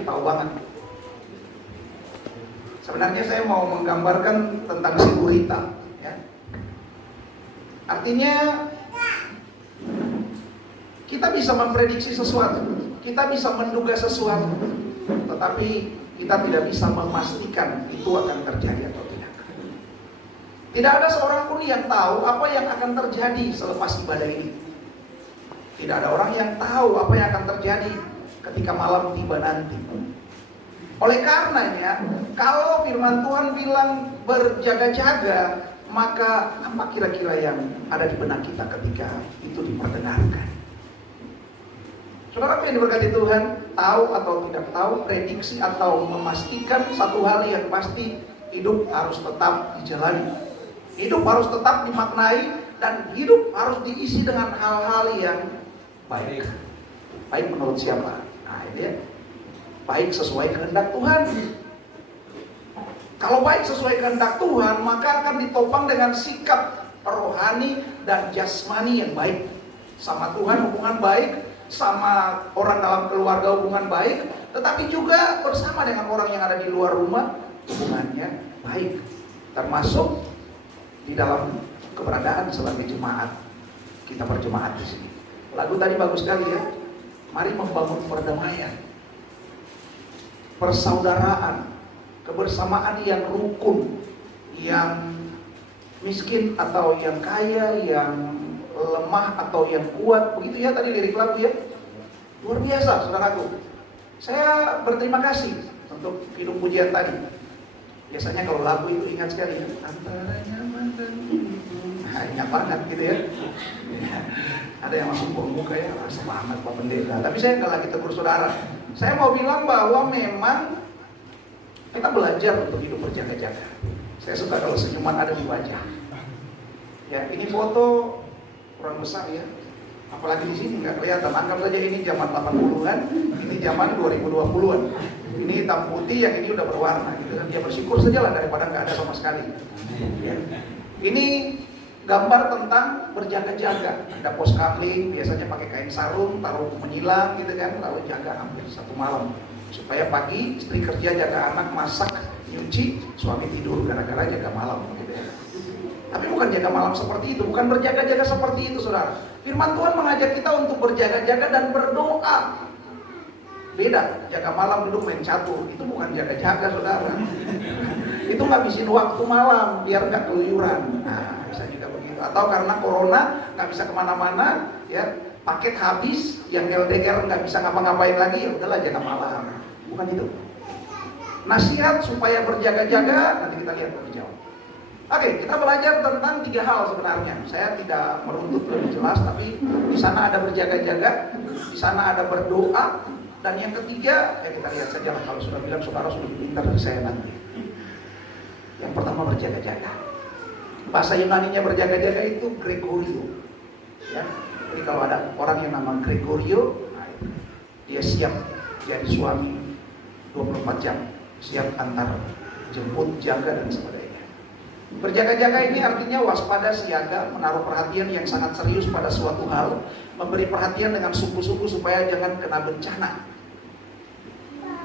laki-laki tahu banget. Sebenarnya saya mau menggambarkan tentang si gurita, ya. Artinya kita bisa memprediksi sesuatu, kita bisa menduga sesuatu, tetapi kita tidak bisa memastikan itu akan terjadi atau tidak. Tidak ada seorang pun yang tahu apa yang akan terjadi selepas ibadah ini. Tidak ada orang yang tahu apa yang akan terjadi ketika malam tiba nanti. Oleh karenanya, kalau firman Tuhan bilang berjaga-jaga, maka apa kira-kira yang ada di benak kita ketika itu diperdengarkan? Saudara yang diberkati Tuhan, tahu atau tidak tahu, prediksi atau memastikan satu hal yang pasti, hidup harus tetap dijalani. Hidup harus tetap dimaknai, dan hidup harus diisi dengan hal-hal yang baik. Baik menurut siapa? Nah ini ya. Baik sesuai kehendak Tuhan. Kalau baik sesuai kehendak Tuhan, maka akan ditopang dengan sikap rohani dan jasmani yang baik. Sama Tuhan hubungan baik, sama orang dalam keluarga hubungan baik, tetapi juga bersama dengan orang yang ada di luar rumah hubungannya baik. Termasuk di dalam keberadaan sebagai jemaat. Kita berjemaat di sini. Lagu tadi bagus sekali ya. Mari membangun perdamaian, persaudaraan, kebersamaan yang rukun, yang miskin atau yang kaya, yang lemah atau yang kuat, begitu ya tadi lirik lagu ya. Luar biasa saudaraku. Saya berterima kasih untuk hidup pujian tadi. Biasanya kalau lagu itu ingat sekali ya, antaranya mantan nah, ingat banget gitu ya. Ada yang langsung buka ya, rasa banget Pak Pendeta. Tapi saya nggak lagi tegur saudara. Saya mau bilang bahwa memang kita belajar untuk hidup berjaga-jaga. Saya suka kalau senyuman ada di wajah. Ya, ini foto kurang besar ya. Apalagi di sini nggak kelihatan. Anggap saja ini zaman 80-an, ini zaman 2020-an. Ini hitam putih, yang ini udah berwarna. Gitu. Ya bersyukur saja lah daripada nggak ada sama sekali. Ya. Ini gambar tentang berjaga-jaga. Ada pos kapling, biasanya pakai kain sarung, taruh menyilang gitu kan, lalu jaga hampir satu malam. Supaya pagi istri kerja, jaga anak, masak, nyuci, suami tidur gara-gara jaga malam gitu ya. Tapi bukan jaga malam seperti itu, bukan berjaga-jaga seperti itu saudara. Firman Tuhan mengajak kita untuk berjaga-jaga dan berdoa. Beda, jaga malam duduk main catur, itu bukan jaga-jaga saudara. Itu ngabisin waktu malam biar nggak keluyuran. Nah, bisa juga begitu. Atau karena corona nggak bisa kemana-mana, ya paket habis, yang LDR nggak bisa ngapa-ngapain lagi, ya udahlah jaga malam. Bukan itu. Nasihat supaya berjaga-jaga, nanti kita lihat lebih jauh. Oke, kita belajar tentang 3 hal sebenarnya. Saya tidak meruntut lebih jelas, tapi di sana ada berjaga-jaga, di sana ada berdoa, dan yang ketiga, ya kita lihat saja lah kalau sudah bilang saudara sudah pintar dari saya nanti. Yang pertama berjaga-jaga. Bahasa Yunaninya berjaga-jaga itu Gregorio. Ya, jadi kalau ada orang yang nama Gregorio, nah, dia siap jadi suami 24 jam, siap antar jemput, jaga dan sebagainya. Berjaga-jaga ini artinya waspada, siaga, menaruh perhatian yang sangat serius pada suatu hal, memberi perhatian dengan sungguh-sungguh supaya jangan kena bencana.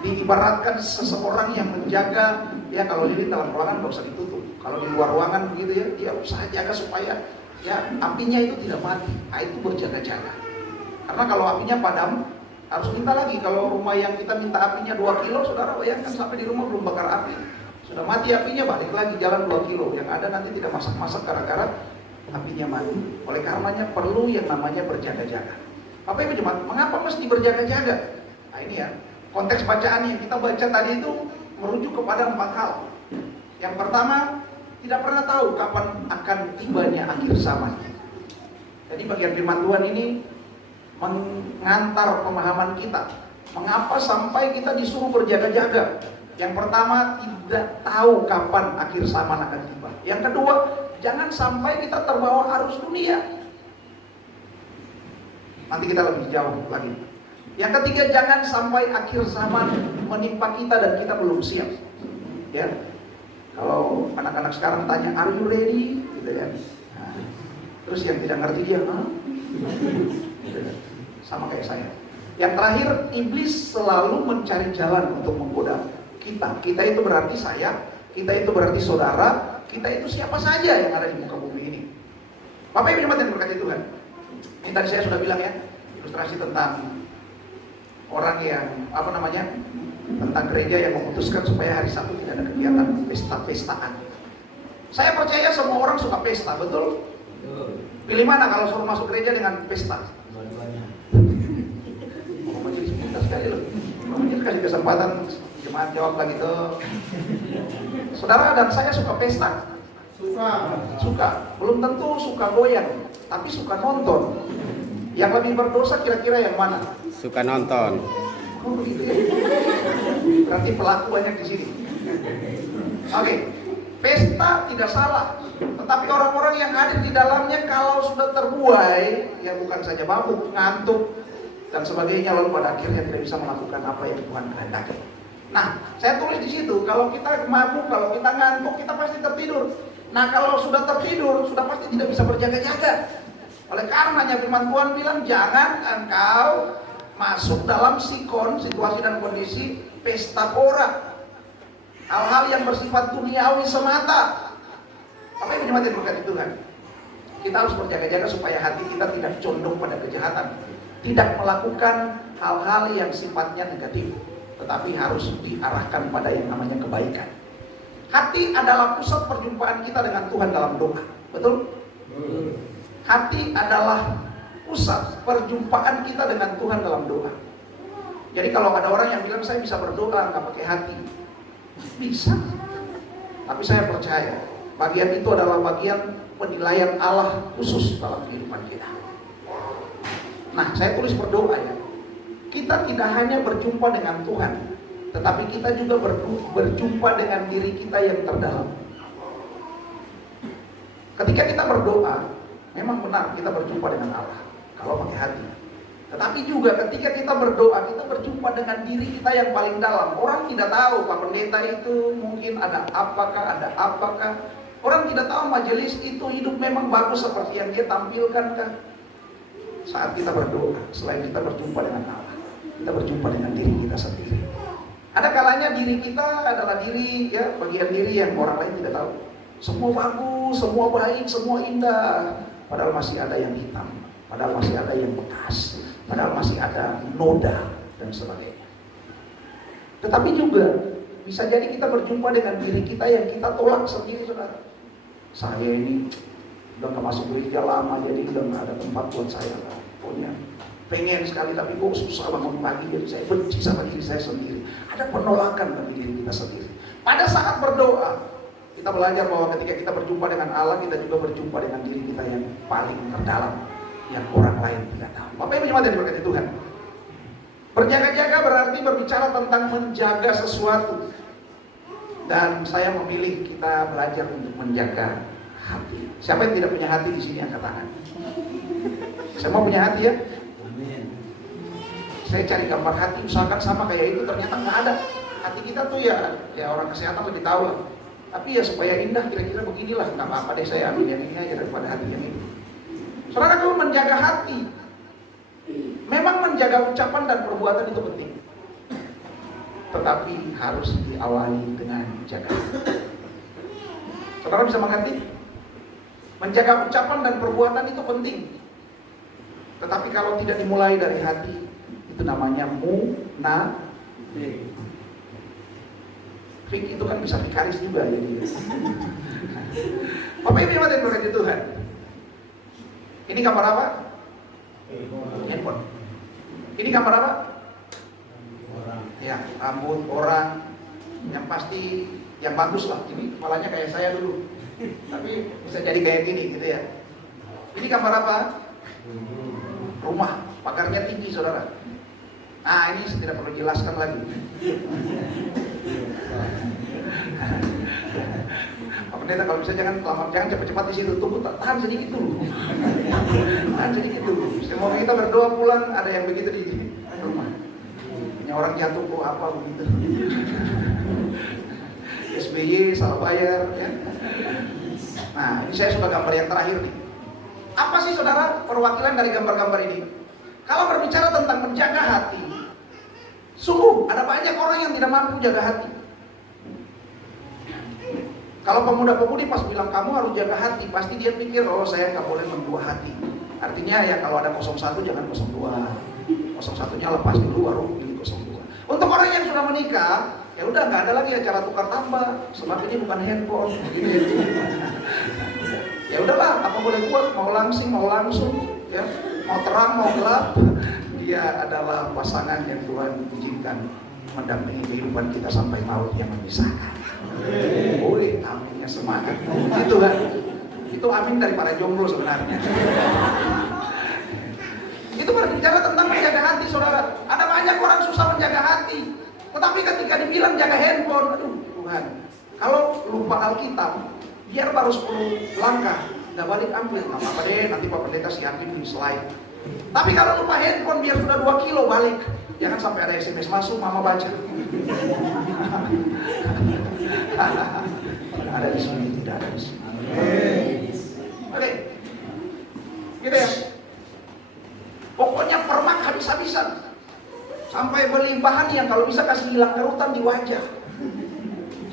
Diibaratkan seseorang yang menjaga, ya kalau lilin dalam ruangan nggak usah ditutup, kalau di luar ruangan begitu ya, dia usaha jaga supaya ya apinya itu tidak mati. Nah, itu berjaga-jaga. Karena kalau apinya padam, harus minta lagi. Kalau rumah yang kita minta apinya 2 kilo, saudara bayangkan sampai di rumah belum bakar api, sudah mati apinya, balik lagi jalan 2 kilo. Yang ada nanti tidak masak-masak gara-gara apinya mati. Oleh karenanya perlu yang namanya berjaga-jaga. Bapak Ibu Jemaat, mengapa mesti berjaga-jaga? Nah ini ya, konteks bacaan yang kita baca tadi itu merujuk kepada 4 hal. Yang pertama, tidak pernah tahu kapan akan tibanya akhir zaman. Jadi bagian firman Tuhan ini mengantar pemahaman kita. Mengapa sampai kita disuruh berjaga-jaga? Yang pertama, tidak tahu kapan akhir zaman akan tiba. Yang kedua, jangan sampai kita terbawa arus dunia. Nanti kita lebih jauh lagi. Yang ketiga, jangan sampai akhir zaman menimpa kita dan kita belum siap. Ya, kalau anak-anak sekarang tanya, "Are you ready?" Gitu ya. Nah, terus yang tidak ngerti dia, "Hah?" Gitu. Sama kayak saya. Yang terakhir, iblis selalu mencari jalan untuk menggoda kita. Kita itu berarti saya, kita itu berarti saudara, kita itu siapa saja yang ada di muka bumi ini. Bapak Ibu jemaat yang berkati Tuhan. Ini tadi saya sudah bilang ya, ilustrasi tentang orang yang tentang gereja yang memutuskan supaya hari Sabtu tidak ada kegiatan pesta-pestaan. Saya percaya semua orang suka pesta, betul? Pilih mana kalau suruh masuk gereja dengan pesta? Majelis pintar sekali loh. Majelis kasih kesempatan jemaat jawab lagi tuh. Saudara dan saya suka pesta. Suka. Belum tentu suka goyang, tapi suka nonton. Yang lebih berdosa kira-kira yang mana? Suka nonton. Oh begitu ya. Berarti pelaku banyak di sini. Oke. Pesta tidak salah, tetapi orang-orang yang hadir di dalamnya kalau sudah terbuai, ya bukan saja mabuk, ngantuk dan sebagainya, lalu pada akhirnya tidak bisa melakukan apa yang Tuhan kehendaki. Nah, saya tulis di situ, kalau kita mabuk, kalau kita ngantuk, kita pasti tertidur. Nah, kalau sudah tertidur, sudah pasti tidak bisa berjaga-jaga. Oleh karenanya firman Tuhan bilang, jangan engkau masuk dalam sikon, situasi dan kondisi pesta pora. Hal-hal yang bersifat duniawi semata. Apa yang jemaat yang berkati Tuhan? Kita harus berjaga-jaga supaya hati kita tidak condong pada kejahatan, tidak melakukan hal-hal yang sifatnya negatif, tetapi harus diarahkan pada yang namanya kebaikan. Hati adalah pusat perjumpaan kita dengan Tuhan dalam doa. Betul? Hati adalah pusat perjumpaan kita dengan Tuhan dalam doa. Jadi kalau ada orang yang bilang saya bisa berdoa nggak pakai hati, bisa. Tapi saya percaya bagian itu adalah bagian penilaian Allah khusus dalam kehidupan kita. Nah, saya tulis berdoa ya. Kita tidak hanya berjumpa dengan Tuhan, tetapi kita juga berjumpa dengan diri kita yang terdalam. Ketika kita berdoa, memang benar kita berjumpa dengan Allah kalau pakai hati. Tetapi juga ketika kita berdoa, kita berjumpa dengan diri kita yang paling dalam. Orang tidak tahu Pak Pendeta itu mungkin ada apakah. Orang tidak tahu majelis itu hidup memang bagus seperti yang dia tampilkan kan. Saat kita berdoa, selain kita berjumpa dengan Allah, kita berjumpa dengan diri kita sendiri. Ada kalanya diri kita adalah diri ya, bagian diri yang orang lain tidak tahu. Semua bagus, semua baik, semua indah, padahal masih ada yang hitam, padahal masih ada yang bekas, padahal masih ada noda dan sebagainya. Tetapi juga bisa jadi kita berjumpa dengan diri kita yang kita tolak sendiri, saudara. Saya ini udah gak masuk gereja lama, jadi udah gak ada tempat buat saya. Pokoknya pengen sekali, tapi kok susah bangun pagi, jadi saya benci sama diri saya sendiri. Ada penolakan bagi diri kita sendiri. Pada saat berdoa, kita belajar bahwa ketika kita berjumpa dengan Allah, kita juga berjumpa dengan diri kita yang paling terdalam, yang orang lain tidak tahu. Bapak Ibu jemaat yang diberkati Tuhan, berjaga-jaga berarti berbicara tentang menjaga sesuatu. Dan saya memilih kita belajar untuk menjaga hati. Siapa yang tidak punya hati di sini angkat tangan? Semua punya hati ya? Saya cari gambar hati, usahakan sama kayak itu, ternyata nggak ada. Hati kita tuh ya orang kesehatan lebih tahu lah. Tapi ya supaya indah kira-kira beginilah, nggak apa-apa deh saya ambil yang ini aja daripada hati yang ini. Saudara, kalau menjaga hati, memang menjaga ucapan dan perbuatan itu penting, tetapi harus diawali dengan jaga hati. Saudara bisa mengerti? Menjaga ucapan dan perbuatan itu penting, tetapi kalau tidak dimulai dari hati, itu namanya munafik. Fik itu kan bisa vikaris juga jadi. Bapak Ibu yang berkati Tuhan, ini gambar apa? Handphone. Ini gambar apa? Ya, rambut orang. Yang pasti yang bagus lah. Ini kepalanya kayak saya dulu, tapi bisa jadi kayak gini gitu ya. Ini gambar apa? Rumah, pagarnya tinggi, saudara. Nah, ini tidak perlu jelaskan lagi. Pak Pendeta, kalau bisa jangan cepat-cepat di situ, tunggu, tahan sedikit dulu. Tahan sedikit dulu. Semua kita berdoa pulang, ada yang begitu di rumah. Punya orang jatuh kok apa begitu. SBY salah bayar ya. Nah, ini saya sudah gambar yang terakhir nih. Apa sih saudara perwakilan dari gambar-gambar ini? Kalau berbicara tentang menjaga hati, sungguh ada banyak orang yang tidak mampu jaga hati. Kalau pemuda-pemudi pas bilang kamu harus jaga hati, pasti dia pikir, oh saya nggak boleh mendua hati. Artinya ya kalau ada 01 jangan 02. 01-nya lepas dulu baru pilih 02. Untuk orang yang sudah menikah, ya udah nggak ada lagi acara tukar tambah, sebab ini bukan handphone. Ya udahlah, apa boleh buat, mau langsing, mau langsung, ya, mau terang, mau gelap, dia adalah pasangan yang Tuhan izinkan mendampingi kehidupan kita sampai maut yang memisahkan. Boleh, aminnya semangat. Itu kan, itu amin dari para jomblo sebenarnya. Itu berbicara tentang menjaga hati, saudara. Ada banyak orang susah menjaga hati, tetapi ketika dibilang jaga handphone, aduh Tuhan, kalau lupa Alkitab, biar baru 10 langkah, nggak balik ambil, nggak apa-apa deh, nanti Pak Pendeta siapin di slide. Tapi kalau lupa handphone, biar sudah 2 kilo balik, jangan sampai ada SMS masuk, mama baca. Ada di sini, tidak ada di sini. Oke, gitu ya. Pokoknya permak habis-habisan, sampai beli bahan yang kalau bisa kasih hilang kerutan di wajah.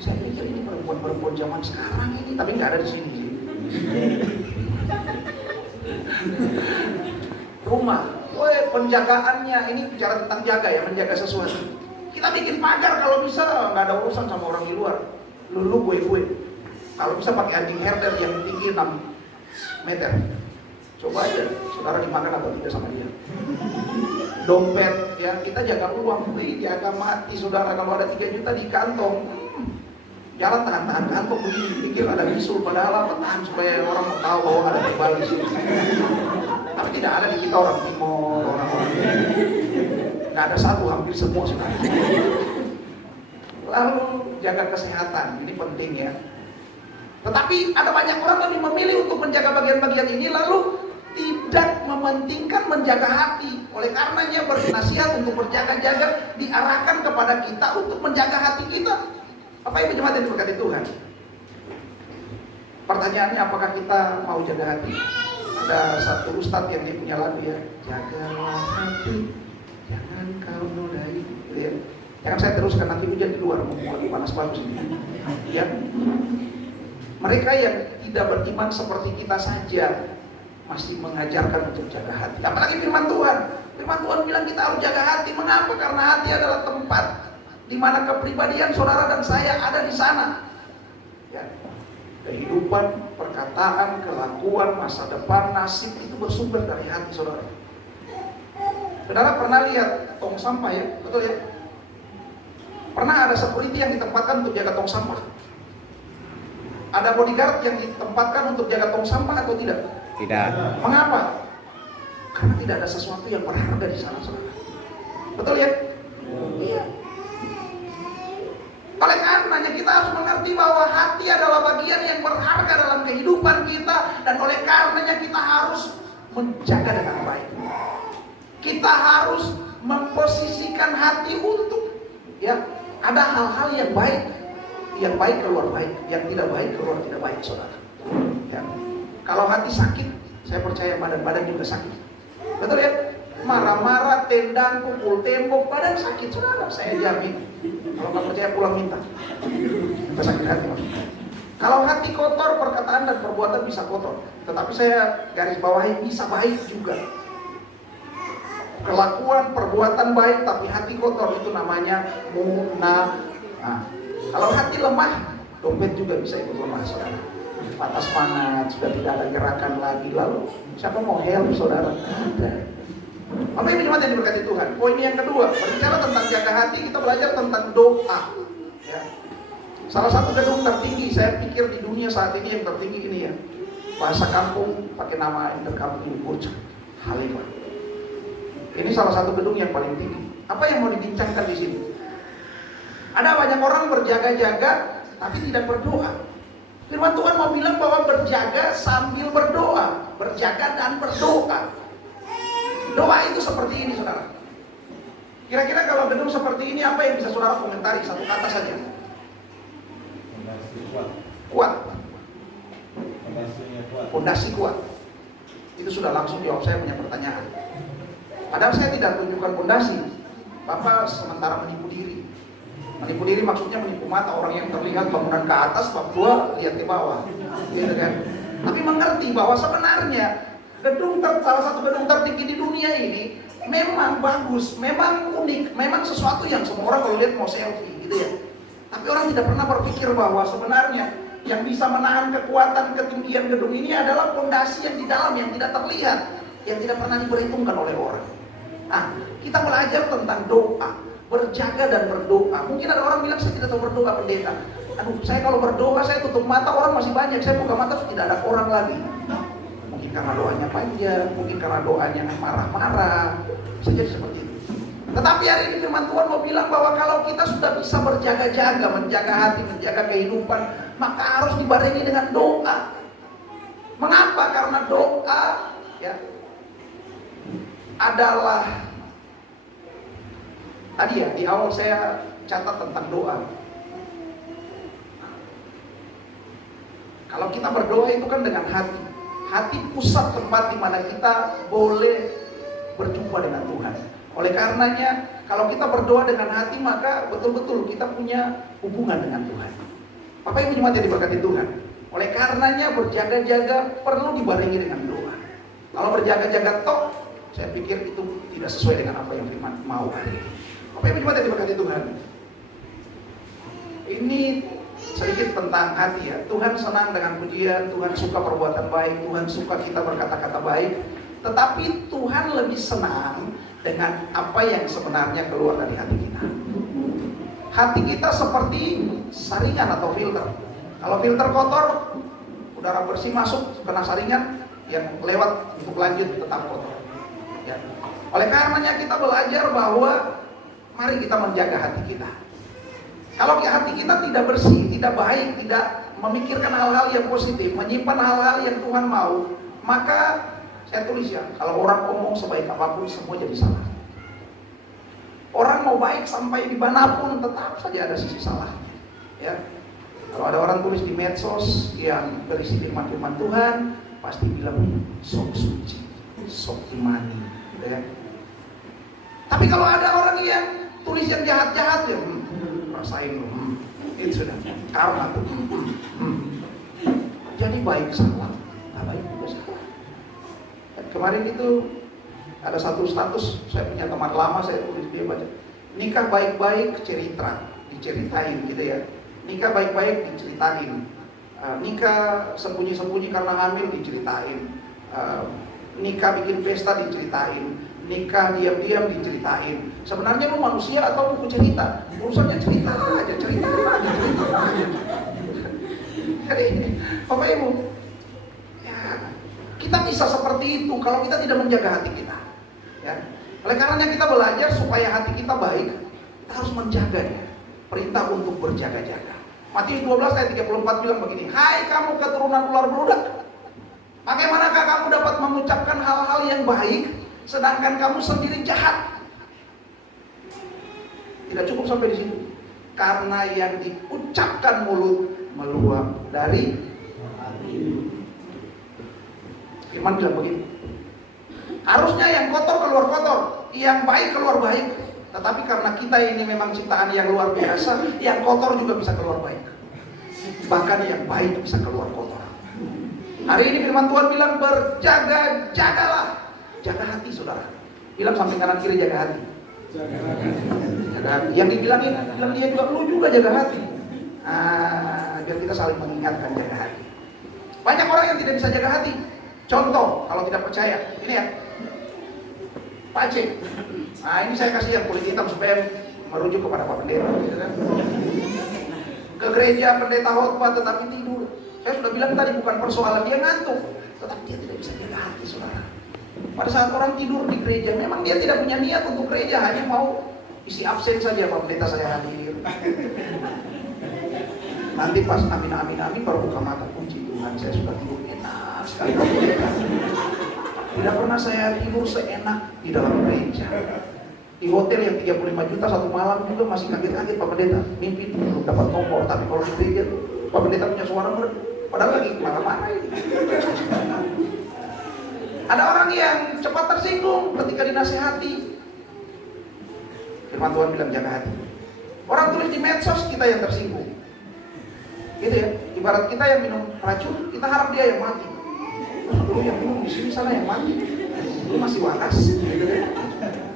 Saya pikir ini perempuan-perempuan zaman sekarang ini, tapi nggak ada di sini. Rumah, penjagaannya ini bicara tentang jaga ya, menjaga sesuatu. Kita bikin pagar kalau bisa, nggak ada urusan sama orang di luar. Lulu gue. Kalau bisa pakai anjing herder yang tinggi 6 meter. Coba aja, saudara dimakan atau tidak sama dia. Dompet, ya kita jaga uang, jaga mati saudara. Kalau ada 3 juta di kantong, jalan tahan kantong begini, pikir ada bisul, padahal apa tahan supaya orang mau tahu bahwa ada kebal di sini. Tapi tidak ada di kita orang timur, orang-orang nggak ada satu, hampir semua saudara. Lalu jaga kesehatan, ini penting ya. Tetapi ada banyak orang lebih memilih untuk menjaga bagian-bagian ini, lalu tidak mementingkan menjaga hati. Oleh karenanya bernasihat untuk berjaga-jaga diarahkan kepada kita untuk menjaga hati kita. Apa yang jemaat yang diberkati Tuhan? Pertanyaannya, apakah kita mau jaga hati? Ada satu ustadz yang dia punya lagu ya, jagalah hati, jangan kau nodai. Ya. Jangan saya teruskan, nanti hujan di luar, mau lagi panas-panas ini. Ya. Mereka yang tidak beriman seperti kita saja masih mengajarkan untuk jaga hati. Apalagi firman Tuhan. Firman Tuhan bilang kita harus jaga hati. Mengapa? Karena hati adalah tempat di mana kepribadian saudara dan saya ada di sana. Ya. Kehidupan, perkataan, kelakuan, masa depan, nasib itu bersumber dari hati saudara. Saudara pernah lihat tong sampah ya? Betul ya? Pernah ada security yang ditempatkan untuk jaga tong sampah? Ada bodyguard yang ditempatkan untuk jaga tong sampah atau tidak? Tidak. Mengapa? Karena tidak ada sesuatu yang berharga di sana, saudara. Betul ya? Iya. Oleh karenanya kita harus mengerti bahwa hati adalah bagian yang berharga dalam kehidupan kita, dan oleh karenanya kita harus menjaga dengan baik. Kita harus memposisikan hati untuk ya, ada hal-hal yang baik keluar baik, yang tidak baik keluar tidak baik, saudara. Ya. Kalau hati sakit, saya percaya badan juga sakit. Betul ya? Marah-marah, tendang, pukul tembok, badan sakit, saudara. Saya jamin. Kalau nggak percaya pulang minta sakit hati. Kalau hati kotor, perkataan dan perbuatan bisa kotor. Tetapi saya garis bawahi bisa baik juga. Kelakuan, perbuatan baik, tapi hati kotor itu namanya munafik. Nah, kalau hati lemah, dompet juga bisa ikut lemah, saudara. Patah semangat, sudah tidak ada gerakan lagi. Lalu siapa mau help, saudara? Apa yang yang diberkati Tuhan? Poin yang kedua, berbicara tentang jaga hati, kita belajar tentang doa. Ya. Salah satu gedung tertinggi, saya pikir di dunia saat ini yang tertinggi ini ya. Bahasa kampung pakai nama Interkampung Burj Khalifa. Ini salah satu gedung yang paling tinggi. Apa yang mau dibincangkan di sini? Ada banyak orang berjaga-jaga tapi tidak berdoa. Firman Tuhan mau bilang bahwa berjaga sambil berdoa, berjaga dan berdoa. Doa itu seperti ini, saudara. Kira-kira kalau gedung seperti ini, apa yang bisa saudara komentari? Satu kata saja. Kuat. Fondasi kuat. Itu sudah langsung jawab saya punya pertanyaan. Padahal saya tidak tunjukkan fondasi. Bapak sementara menipu diri. Menipu diri maksudnya menipu mata orang yang terlihat bangunan ke atas, Papua lihat ke bawah, gitu kan? Tapi mengerti bahwa sebenarnya salah satu gedung tertinggi di dunia ini memang bagus, memang unik, memang sesuatu yang semua orang kalau lihat mau selfie, gitu ya. Tapi orang tidak pernah berpikir bahwa sebenarnya yang bisa menahan kekuatan ketinggian gedung ini adalah fondasi yang di dalam yang tidak terlihat, yang tidak pernah diperhitungkan oleh orang. Nah, kita belajar tentang doa, berjaga dan berdoa. Mungkin ada orang bilang saya tidak tahu berdoa, pendeta. Aduh, saya kalau berdoa saya tutup mata, orang masih banyak. Saya buka mata tidak ada orang lagi. Mungkin karena doanya panjang, mungkin karena doanya marah-marah. Bisa jadi seperti itu. Tetapi hari ini firman Tuhan mau bilang bahwa kalau kita sudah bisa berjaga-jaga, menjaga hati, menjaga kehidupan, maka harus dibarengi dengan doa. Mengapa? Karena doa ya adalah, tadi ya di awal saya catat tentang doa. Kalau kita berdoa itu kan dengan hati. Hati pusat tempat di mana kita boleh berjumpa dengan Tuhan. Oleh karenanya, kalau kita berdoa dengan hati, maka betul-betul kita punya hubungan dengan Tuhan. Bapak Ibu jemaat yang diberkati Tuhan. Oleh karenanya berjaga-jaga perlu dibarengi dengan doa. Kalau berjaga-jaga toh, saya pikir itu tidak sesuai dengan apa yang firman mau hari ini. Bapak Ibu jemaat yang diberkati Tuhan. Ini sedikit tentang hati ya. Tuhan senang dengan pujian, Tuhan suka perbuatan baik, Tuhan suka kita berkata-kata baik. Tetapi Tuhan lebih senang dengan apa yang sebenarnya keluar dari hati kita. Hati kita seperti saringan atau filter. Kalau filter kotor, udara bersih masuk kena saringan, yang lewat untuk lanjut tetap kotor. Ya. Oleh karenanya kita belajar bahwa mari kita menjaga hati kita. Kalau hati kita tidak bersih, tidak baik, tidak memikirkan hal-hal yang positif, menyimpan hal-hal yang Tuhan mau, maka saya tulis ya, kalau orang ngomong sebaik apapun semua jadi salah. Orang mau baik sampai dimanapun tetap saja ada sisi salah. Ya. Kalau ada orang tulis di medsos yang berisi firman-firman Tuhan, pasti bilang sok suci, sok imani. Ya. Tapi kalau ada orang yang tulis yang jahat-jahat ya, rasain itu sudah karma tuh. Jadi baik salah, baik juga salah. Kemarin itu ada satu status, saya punya teman lama, saya tulis dia baca, nikah baik-baik diceritain gitu ya. Nikah baik-baik diceritain, nikah sembunyi-sembunyi karena hamil diceritain, nikah bikin pesta diceritain, nikah diam-diam diceritain. Sebenarnya lu manusia atau buku cerita? Urusannya cerita aja. Jadi Bapak Ibu, kita bisa seperti itu kalau kita tidak menjaga hati kita. Ya. Oleh karenanya kita belajar supaya hati kita baik, kita harus menjaganya. Perintah untuk berjaga-jaga. Matius 12 ayat 34 bilang begini, hai kamu keturunan ular beludak, bagaimanakah kamu dapat mengucapkan hal-hal yang baik, sedangkan kamu sendiri jahat? Tidak cukup sampai di situ. Karena yang diucapkan mulut meluap dari hati. Firman bilang begini, harusnya yang kotor keluar kotor, yang baik keluar baik. Tetapi karena kita ini memang ciptaan yang luar biasa, yang kotor juga bisa keluar baik. Bahkan yang baik bisa keluar kotor. Hari ini firman Tuhan bilang berjaga-jagalah. Jaga hati saudara. Bilang samping kanan kiri jaga hati. Jaga hati. Yang dibilangin, bilang dia juga, lu juga jaga hati. Biar kita saling mengingatkan jaga hati. Banyak orang yang tidak bisa jaga hati. Contoh, kalau tidak percaya, ini ya, Pak Aceh. Nah ini saya kasih yang kulit hitam supaya merujuk kepada Pak Pendeta. Ke gereja pendeta khotbah tetapi tidur. Saya sudah bilang tadi bukan persoalan dia ngantuk, tetapi dia tidak bisa jaga hati saudara. Pada saat orang tidur di gereja, memang dia tidak punya niat untuk gereja, hanya mau isi absen saja, Pak Pendeta saya hadir. Nanti pas amin baru buka mata, puji Tuhan saya sudah tidur enak sekali. Tidak pernah saya tidur seenak di dalam gereja. Di hotel yang 35 juta satu malam juga masih kaget-kaget Pak Pendeta. Mimpi belum dapat nomor, tapi kalau di gereja Pak Pendeta punya suara padahal lagi marah-marah ini. Ada orang yang cepat tersinggung ketika dinasihati. Firman Tuhan bilang jaga hati. Orang tulis di medsos, kita yang tersinggung. Gitu ya. Ibarat kita yang minum racun, kita harap dia yang mati. Dulu yang minum di sini sana yang mati. Dulu masih waras. Gitu ya.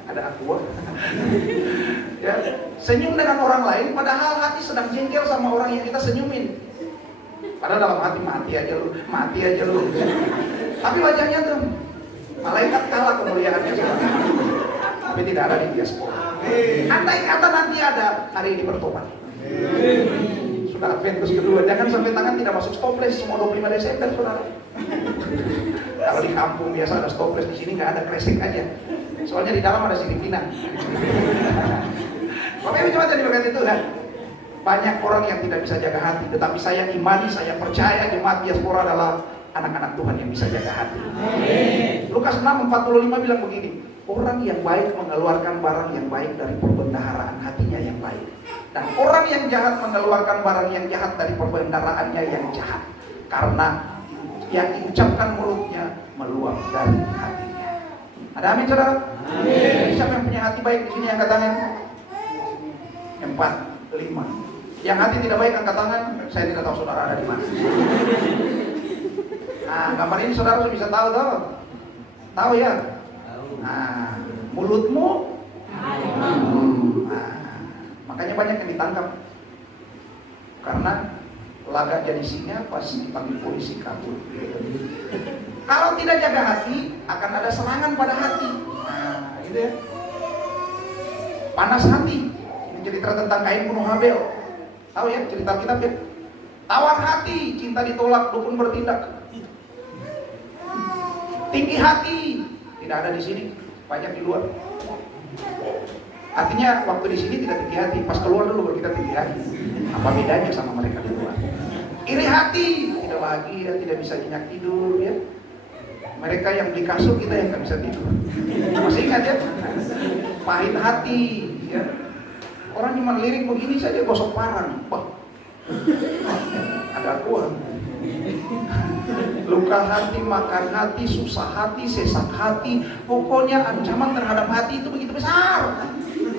Ada aqua. Ya, senyum dengan orang lain, padahal hati sedang jengkel sama orang yang kita senyumin. Padahal dalam hati mati aja lu. Tapi wajahnya tuh malaikat kalah kemuliaannya sama. Tapi tidak ada di diaspora. Andai kata nanti ada, hari ini bertobat. Sudah Adventus kedua, jangan sampai tangan tidak masuk stoples semua 25 Desember, saudara. Kalau di kampung biasa ada stoples, di sini nggak ada, kresek aja. Soalnya di dalam ada siripina. Bapak cuma jadi berkat itu kan. Banyak orang yang tidak bisa jaga hati, tetapi saya imani, saya percaya jemaat diaspora adalah anak-anak Tuhan yang bisa jaga hati. Lukas 6:45 bilang begini, orang yang baik mengeluarkan barang yang baik dari perbendaharaan hatinya yang baik. Dan orang yang jahat mengeluarkan barang yang jahat dari perbendaharaannya yang jahat. Karena yang diucapkan mulutnya meluap dari hatinya. Ada amin saudara? Amin. Siapa yang punya hati baik di sini angkat tangan? 4, 5. Yang hati tidak baik angkat tangan. Saya tidak tahu saudara ada di mana. Nah, gambar ini saudara sudah bisa tahu toh? Tahu ya? Nah, mulutmu. Nah, makanya banyak yang ditangkap. Karena lagak jadi singa pas dipanggil polisi kabur. Kalau tidak jaga hati, akan ada serangan pada hati. Nah, gitu ya. Panas hati. Ini cerita tentang Kain bunuh Habel. Tahu ya cerita kitab ya? Tawar hati, cinta ditolak, dukun bertindak. Tinggi hati, tidak ada di sini, banyak di luar. Artinya waktu di sini tidak tinggi hati, pas keluar dulu baru kita tinggi hati. Apa bedanya sama mereka di luar? Iri hati, tidak bahagia, tidak bisa nyenyak tidur ya. Mereka yang beli kasur, kita yang nggak bisa tidur. Masih ingat ya? Pahit hati ya. Orang cuma lirik begini saja gosok parang. Wah, ada akuan. Luka hati, makan hati, susah hati, sesak hati. Pokoknya ancaman terhadap hati itu begitu besar.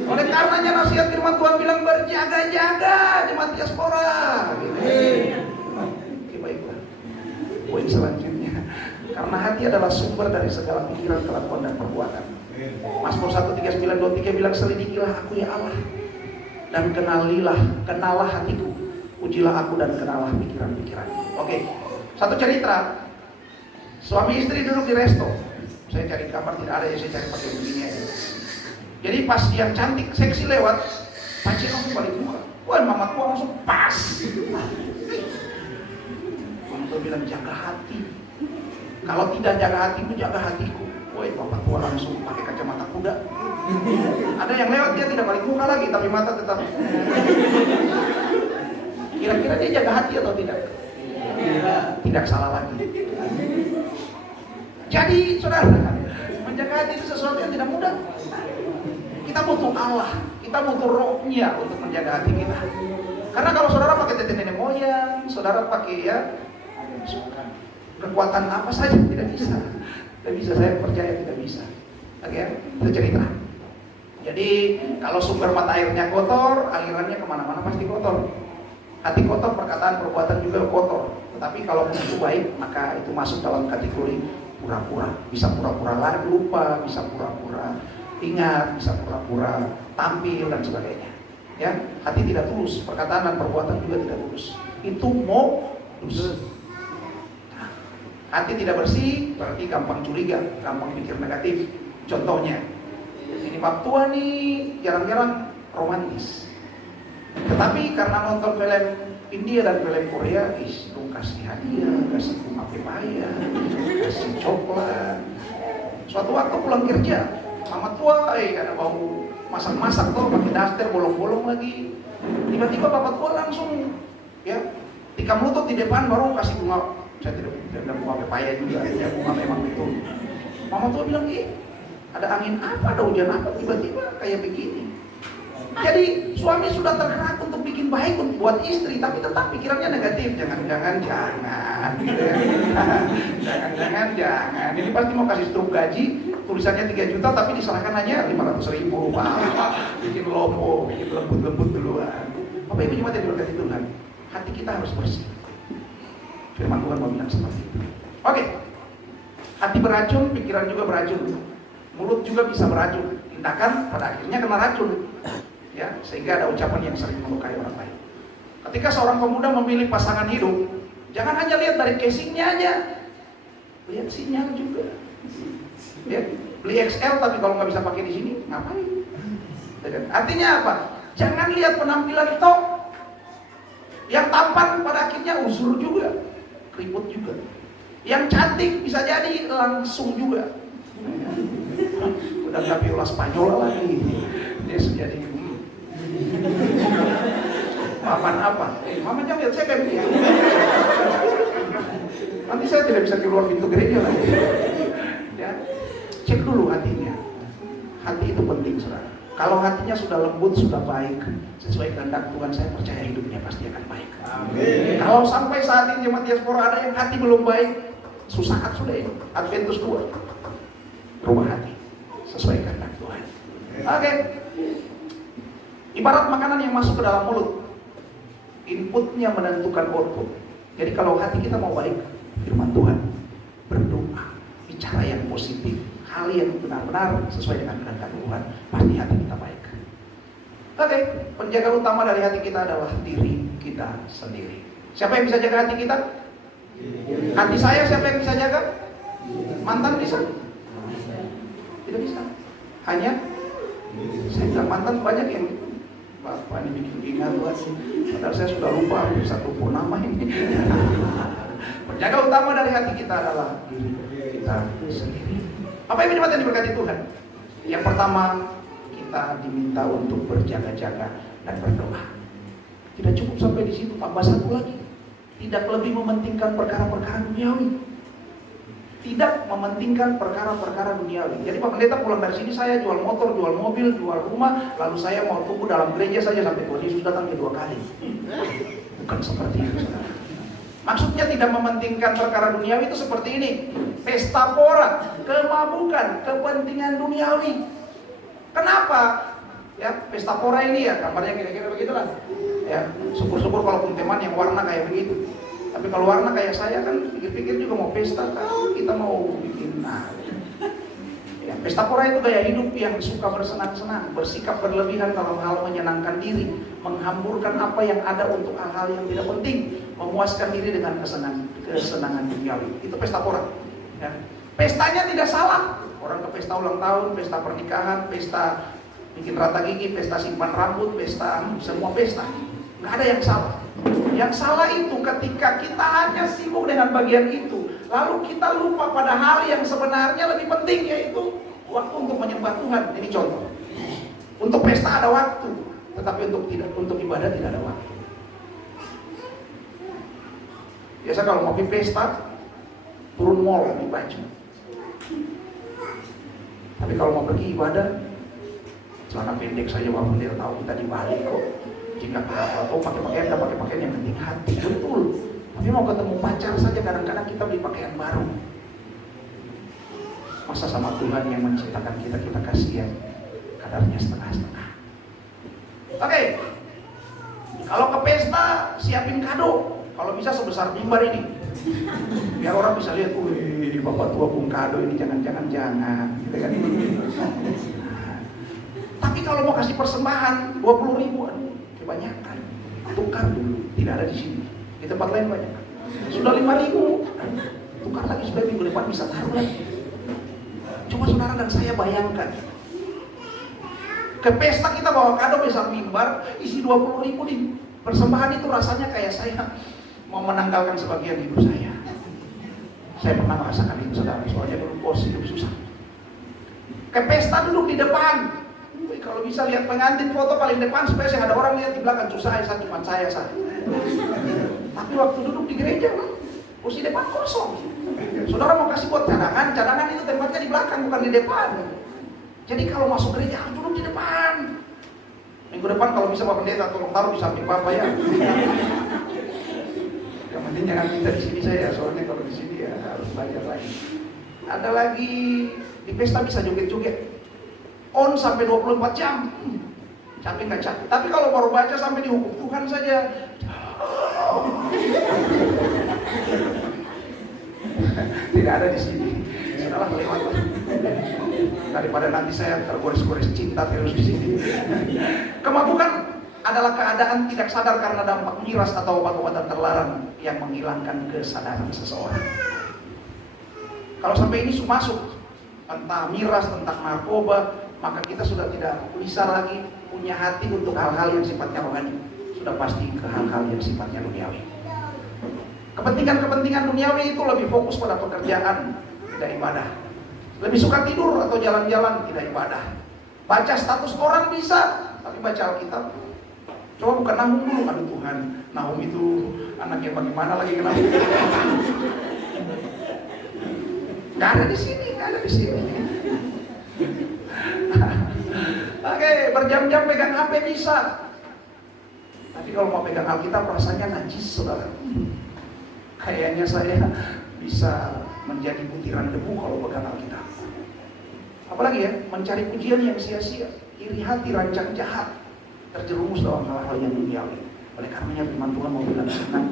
Oleh karenanya nasihat firman Tuhan bilang berjaga-jaga jemaat diaspora. Oke, baiklah. Poin selanjutnya. Karena hati adalah sumber dari segala pikiran, kelakuan, dan perbuatan. Mazmur 139:23 bilang, selidikilah aku ya Allah, dan kenalah hatiku. Ujilah aku dan kenalah pikiran-pikiran. Oke, satu cerita. Suami istri duduk di resto. Saya cari kamar tidak ada, ya saya cari pakai begini aja. Jadi pas yang cantik, seksi lewat, pancing langsung balik muka. Wah, mama tua langsung pas. Mama tua bilang jaga hati. Kalau tidak jaga hatimu, jaga hatiku. Woi, bapak tua langsung pakai kacamata kuda. Ada yang lewat dia tidak balik muka lagi, tapi mata tetap. Kira-kira dia jaga hati atau tidak? Tidak salah lagi. Jadi, saudara, menjaga hati itu sesuatu yang tidak mudah. Kita butuh Allah, kita butuh rohnya untuk menjaga hati kita. Karena kalau saudara pakai tete nenek moyang, saudara pakai ya kekuatan apa saja, tidak bisa. Tidak bisa, saya percaya tidak bisa. Oke, itu cerita. Jadi kalau sumber mata airnya kotor, alirannya kemana-mana pasti kotor. Hati kotor, perkataan, perbuatan juga kotor. Tetapi kalau itu baik, maka itu masuk dalam kategori pura-pura. Bisa pura-pura lupa, bisa pura-pura ingat, bisa pura-pura tampil dan sebagainya. Ya, hati tidak tulus, perkataan dan perbuatan juga tidak tulus. Itu modus. Nah, hati tidak bersih, berarti gampang curiga, gampang pikir negatif. Contohnya, ini bab tua nih jarang-jarang romantis. Tetapi karena nonton film India dan film Korea, dong kasih hadiah, kasih bunga pepaya, kasih coklat. Suatu waktu pulang kerja, mama tua, ada bau masak-masak tuh, pakai daster bolong-bolong lagi. Tiba-tiba bapak tua langsung, ya, tikam lutut di depan baru kasih bunga. Saya tidak bunga pepaya juga, ya bunga memang itu. Mama tua bilang, ada angin apa, ada hujan apa, tiba-tiba kayak begini. Jadi suami sudah tergerak untuk bikin baik buat istri, tapi tetap pikirannya negatif. Jangan, gitu ya. Jangan. Ini pasti mau kasih struk gaji, tulisannya 3 juta, tapi diserahkan hanya 500.000. Bikin lomo, bikin lembut-lembut duluan. Bapak Ibu jemaat yang diberkati Tuhan, hati kita harus bersih. Firman Tuhan mau bilang seperti itu. Oke. Hati beracun, pikiran juga beracun. Mulut juga bisa beracun. Tindakan pada akhirnya kena racun. Ya, sehingga ada ucapan yang sering melukai orang lain. Ketika seorang pemuda memilih pasangan hidup, jangan hanya lihat dari casingnya aja, lihat sinyal juga. Ya, beli XL tapi kalau nggak bisa pakai di sini, ngapain? Artinya apa? Jangan lihat penampilan tok. Yang tampan pada akhirnya usur juga, keriput juga. Yang cantik bisa jadi langsung juga. Udah nggak biola Spanyol lagi, dia sudah jadi papan apa? Mama jangan lihat saya kayak begini. Nanti saya tidak bisa keluar pintu gereja lagi. Ya, cek dulu hatinya. Hati itu penting, saudara. Kalau hatinya sudah lembut, sudah baik, sesuai kehendak Tuhan, saya percaya hidupnya pasti akan baik. Amin. Kalau sampai saat ini jemaat diaspora ada yang hati belum baik, susah sudah ini. Adventus 2, rubah hati sesuai kehendak Tuhan. Oke. Ibarat makanan yang masuk ke dalam mulut, inputnya menentukan output. Jadi kalau hati kita mau baik, firman Tuhan, berdoa, bicara yang positif, hal yang benar-benar sesuai dengan kehendak Tuhan, pasti hati kita baik. Oke, penjaga utama dari hati kita adalah diri kita sendiri. Siapa yang bisa jaga hati kita? Hati saya siapa yang bisa jaga? Mantan bisa? Tidak bisa. Hanya saya bilang mantan banyak yang Bapak ini bikin ingat buat sih. Padahal saya sudah lupa hampir 1 nama ini. Penjaga utama dari hati kita adalah diri kita sendiri. Apa yang jemaat yang diberkati Tuhan? Yang pertama, kita diminta untuk berjaga-jaga dan berdoa. Tidak cukup sampai di situ, tambah satu lagi. Tidak lebih mementingkan perkara-perkara duniawi. Tidak mementingkan perkara-perkara duniawi. Jadi Pak Pendeta pulang dari sini, saya jual motor, jual mobil, jual rumah, lalu saya mau tunggu dalam gereja saja sampai Tuhan Yesus datang kedua kali. Bukan seperti itu, saudara. Maksudnya tidak mementingkan perkara duniawi itu seperti ini. Pesta pora, kemabukan, kepentingan duniawi. Kenapa? Ya, pesta pora ini ya, gambarnya kira-kira begitulah. Ya, syukur-syukur kalau teman yang warna kayak begitu. Tapi kalau warna kayak saya kan pikir-pikir juga mau pesta kan, kita mau bikin ya, pesta pora itu gaya hidup yang suka bersenang-senang, bersikap berlebihan dalam hal menyenangkan diri, menghamburkan apa yang ada untuk hal-hal yang tidak penting, memuaskan diri dengan kesenangan duniawi. Itu pesta pora. Ya. Pestanya tidak salah. Orang ke pesta ulang tahun, pesta pernikahan, pesta bikin rata gigi, pesta simpan rambut, pesta semua pesta. Nggak ada yang salah. Yang salah itu ketika kita hanya sibuk dengan bagian itu, lalu kita lupa pada hal yang sebenarnya lebih penting, yaitu waktu untuk menyembah Tuhan. Ini contoh. Untuk pesta ada waktu, tetapi untuk ibadah tidak ada waktu. Biasa kalau mau pergi pesta, turun mall di baju. Tapi kalau mau pergi ibadah, celana pendek saja, walaupun dia tahu kita di Bali kok. Jika atau pakai pakaian yang penting hati, betul. Tapi mau ketemu pacar saja kadang-kadang kita beli pakaian baru. Masa sama Tuhan yang menciptakan kita kasihan, kadarnya setengah-setengah. Oke. Kalau ke pesta siapin kado, kalau bisa sebesar mimbar ini, biar orang bisa lihat, wih, bapak tua pun kado ini, jangan, gitu kan? Tapi kalau mau kasih persembahan 20.000, kebanyakan tukar dulu, tidak ada di sini, di tempat lain banyak. Sudah 5.000, tukar lagi supaya minggu depan bisa taruh lagi. Coba saudara dan saya bayangkan, ke pesta kita bawa kado besar mimbar, isi 20.000 di persembahan itu rasanya kayak saya mau menanggalkan sebagian hidup saya. Saya pernah merasakan itu, saudara, soalnya dulu pos hidup susah. Ke pesta duduk di depan. Kalau bisa lihat pengantin foto paling depan supaya saya ada orang lihat di belakang, susah saya cuma saya. Tapi waktu duduk di gereja, kursi depan kosong. Saudara mau kasih buat cadangan itu tempatnya di belakang bukan di depan. Jadi kalau masuk gereja harus duduk di depan. Minggu depan kalau bisa Pak Pendeta tolong taruh di samping Bapak ya. Yang penting jangan minta di sini saya, soalnya kalau di sini ya harus belajar lagi. Ada lagi di pesta bisa joget-joget, on sampai 24 jam, capek nggak capek. Tapi kalau baru baca sampai dihukum Tuhan saja, tidak ada di sini. Sudahlah lewat. Daripada nanti saya tergores-gores cinta terus di sini. Kemabukan adalah keadaan tidak sadar karena dampak miras atau obat-obatan terlarang yang menghilangkan kesadaran seseorang. Kalau sampai ini masuk, entah miras, entah narkoba, maka kita sudah tidak bisa lagi punya hati untuk hal-hal yang sifatnya rohani. Sudah pasti ke hal-hal yang sifatnya duniawi. Kepentingan-kepentingan duniawi itu lebih fokus pada pekerjaan, tidak ibadah. Lebih suka tidur atau jalan-jalan, tidak ibadah. Baca status orang bisa, tapi baca Alkitab. Coba bukan Nahum dulu, aduh Tuhan, Nahum itu anaknya bagaimana lagi kenapa? Nggak ada di sini, nggak ada di sini. Oke, berjam-jam pegang HP bisa. Tapi kalau mau pegang Alkitab rasanya najis, saudara. Kayaknya saya bisa menjadi butiran debu kalau pegang Alkitab. Apalagi ya, mencari pujian yang sia-sia, iri hati, rancang jahat, terjerumus dalam hal-hal yang duniawi. Oleh karenanya firman Tuhan mau bilang jangan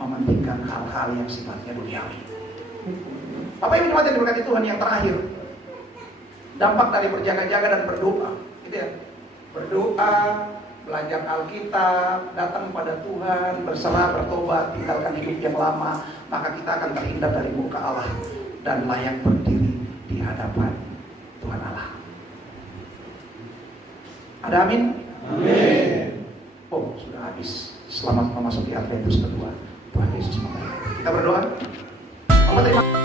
mementingkan hal-hal yang sifatnya duniawi. Apa yang diberkati Tuhan yang terakhir? Dampak dari berjaga-jaga dan berdoa, gitu ya. Berdoa, belajar Alkitab, datang pada Tuhan, berserah, bertobat, tinggalkan hidup yang lama, maka kita akan terhindar dari muka Allah dan layak berdiri di hadapan Tuhan Allah. Ada amin? Amin. Oh, sudah habis. Selamat memasuki Adventus kedua. Tuhan Yesus memberkati. Kita berdoa. Terima